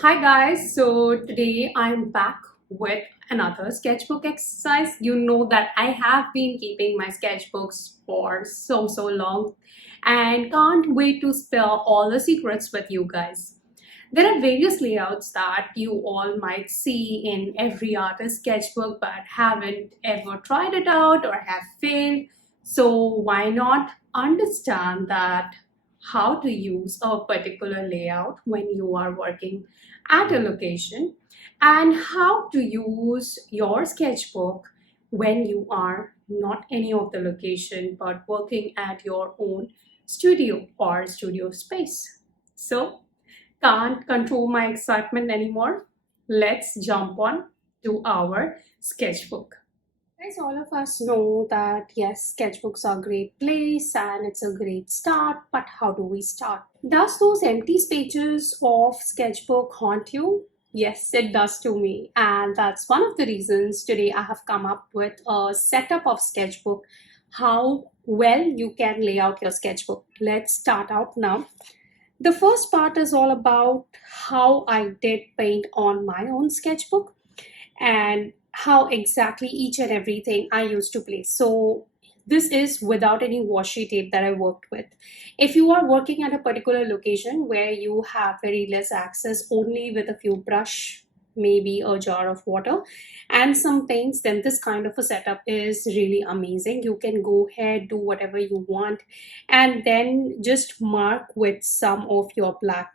Hi guys, so today I'm back with another sketchbook exercise. You know that I have been keeping my sketchbooks for so long and can't wait to spill all the secrets with you guys. There are various layouts that you all might see in every artist's sketchbook but haven't ever tried it out or have failed. So why not understand that how to use a particular layout when you are working at a location and how to use your sketchbook when you are not any of the location but working at your own studio or studio space. So can't control my excitement anymore. Let's jump on to our sketchbook. Guys, all of us know that yes, sketchbooks are a great place and it's a great start, but how do we start? Does those empty pages of sketchbook haunt you? Yes, it does to me, and that's one of the reasons today I have come up with a setup of sketchbook, how well you can lay out your sketchbook. Let's start out now. The first part is all about how I did paint on my own sketchbook and how exactly each and everything I used to place. So this is without any washi tape that I worked with. If you are working at a particular location where you have very less access, only with a few brush, maybe a jar of water and some paints, then this kind of a setup is really amazing. You can go ahead, do whatever you want, and then just mark with some of your black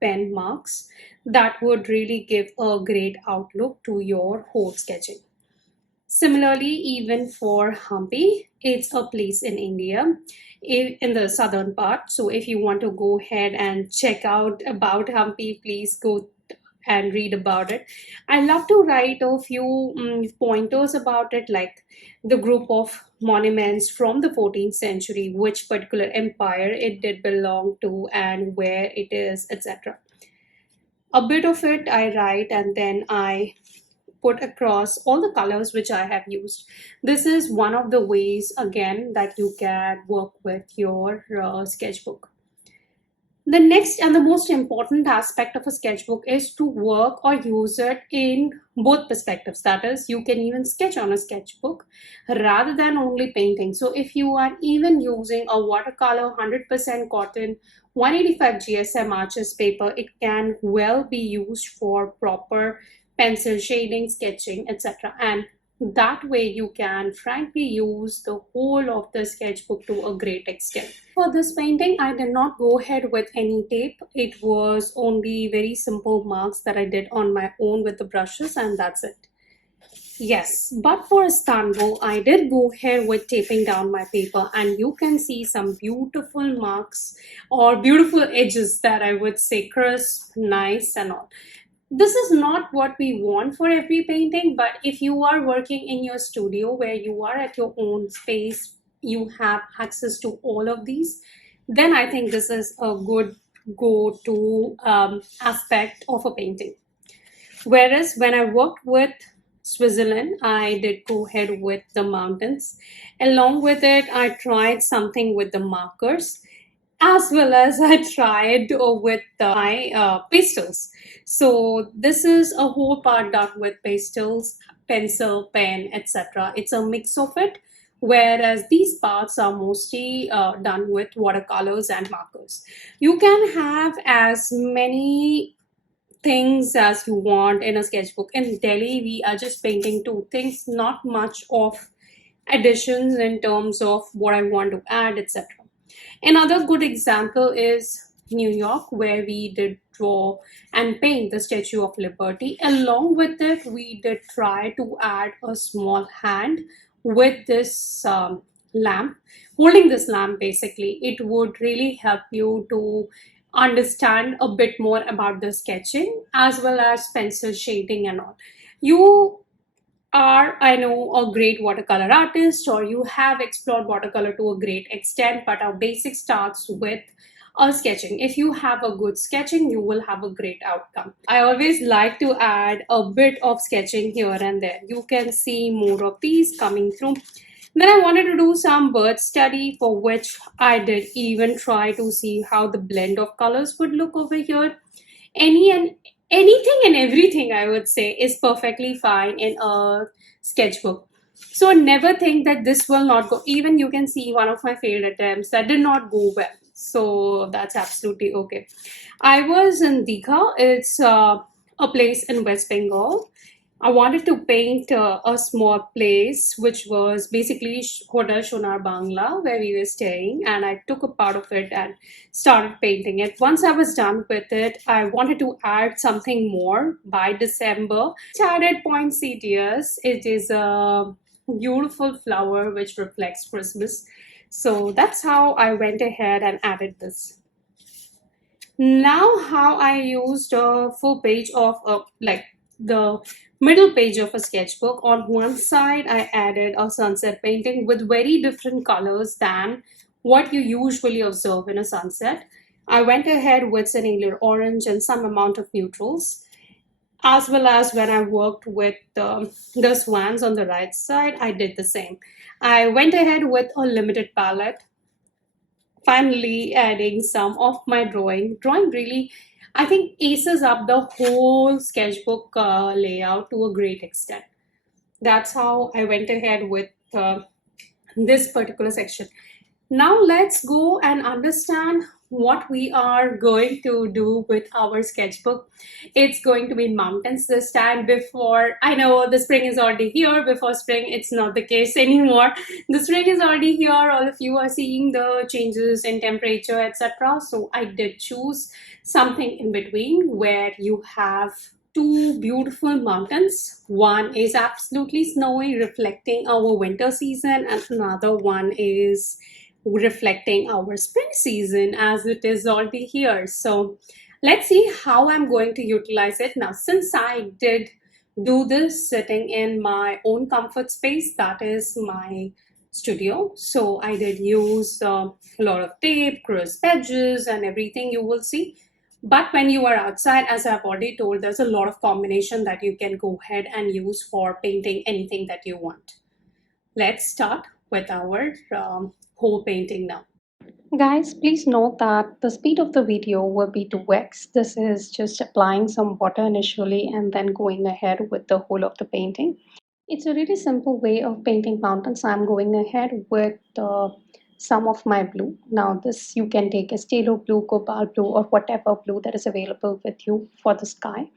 pen marks. That would really give a great outlook to your whole sketching. Similarly, even for Hampi, it's a place in India in the southern part. So if you want to go ahead and check out about Hampi, please go and read about it. I love to write a few pointers about it, like the group of monuments from the 14th century, which particular empire it did belong to, and where it is, etc. A bit of it I write and then I put across all the colors which I have used. This is one of the ways again that you can work with your sketchbook. The next and the most important aspect of a sketchbook is to work or use it in both perspectives. That is, you can even sketch on a sketchbook rather than only painting. So if you are even using a watercolor 100% cotton 185 GSM arches paper, it can well be used for proper pencil shading, sketching, etc. And that way you can frankly use the whole of the sketchbook to a great extent. For this painting, I did not go ahead with any tape. It was only very simple marks that I did on my own with the brushes, and that's it. Yes, but for Istanbul, I did go ahead with taping down my paper, and you can see some beautiful marks or beautiful edges that I would say crisp, nice, and all. This is not what we want for every painting, but if you are working in your studio where you are at your own space, you have access to all of these, then I think this is a good go-to aspect of a painting. Whereas when I worked with Switzerland, I did go ahead with the mountains. Along with it, I tried something with the markers, as well as I tried with my pastels. So this is a whole part done with pastels, pencil, pen, etc. It's a mix of it, whereas these parts are mostly done with watercolors and markers. You can have as many things as you want in a sketchbook. In Delhi, we are just painting two things, not much of additions in terms of what I want to add, etc. Another good example is New York, where we did draw and paint the Statue of Liberty. Along with it, we did try to add a small hand with this lamp. Holding this lamp, basically, it would really help you to understand a bit more about the sketching as well as pencil shading and all. You are, I know, a great watercolor artist, or you have explored watercolor to a great extent, but our basic starts with a sketching. If you have a good sketching, you will have a great outcome. I always like to add a bit of sketching here and there. You can see more of these coming through. Then I wanted to do some bird study, for which I did even try to see how the blend of colors would look over here. Any and anything and everything, I would say, is perfectly fine in a sketchbook. So never think that this will not go. Even you can see one of my failed attempts that did not go well. So that's absolutely okay. I was in Digha. It's a place in West Bengal. I wanted to paint a small place, which was basically Hotel Shonar Bangla, where we were staying, and I took a part of it and started painting it. Once I was done with it, I wanted to add something more by December. I added poinsettias. It is a beautiful flower which reflects Christmas. So that's how I went ahead and added this. Now, how I used a full page of like the middle page of a sketchbook. On one side, I added a sunset painting with very different colors than what you usually observe in a sunset. I went ahead with cerulean orange and some amount of neutrals, as well as when I worked with the swans on the right side, I did the same. I went ahead with a limited palette, finally adding some of my drawing really, I think, aces up the whole sketchbook layout to a great extent. That's how I went ahead with this particular section. Now let's go and understand what we are going to do with our sketchbook. It's going to be mountains this time. Before, I know the spring is already here. Before spring, it's not the case anymore. The spring is already here. All of you are seeing the changes in temperature, etc. So I did choose something in between where you have two beautiful mountains. One is absolutely snowy, reflecting our winter season, and another one is reflecting our spring season as it is already here. So let's see how I'm going to utilize it. Now, since I did do this sitting in my own comfort space, that is my studio, so I did use a lot of tape, crisp edges, and everything you will see. But when you are outside, as I've already told, there's a lot of combination that you can go ahead and use for painting anything that you want. Let's start with our whole painting now. Guys, please note that the speed of the video will be 2x. This is just applying some water initially and then going ahead with the whole of the painting. It's a really simple way of painting mountains. I'm going ahead with some of my blue. Now this you can take as phthalo blue, cobalt blue, or whatever blue that is available with you for the sky.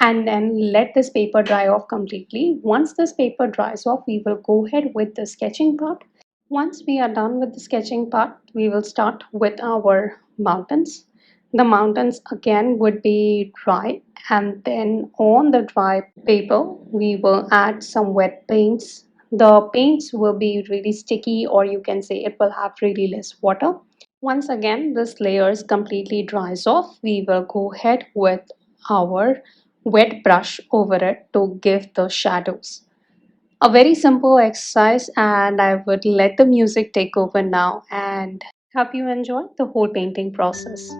And then let this paper dry off completely. Once this paper dries off, we will go ahead with the sketching part. Once we are done with the sketching part, we will start with our mountains. The mountains again would be dry, and then on the dry paper, we will add some wet paints. The paints will be really sticky, or you can say it will have really less water. Once again this layers completely dries off, we will go ahead with our wet brush over it to give the shadows. A very simple exercise, and I would let the music take over now and help you enjoy the whole painting process.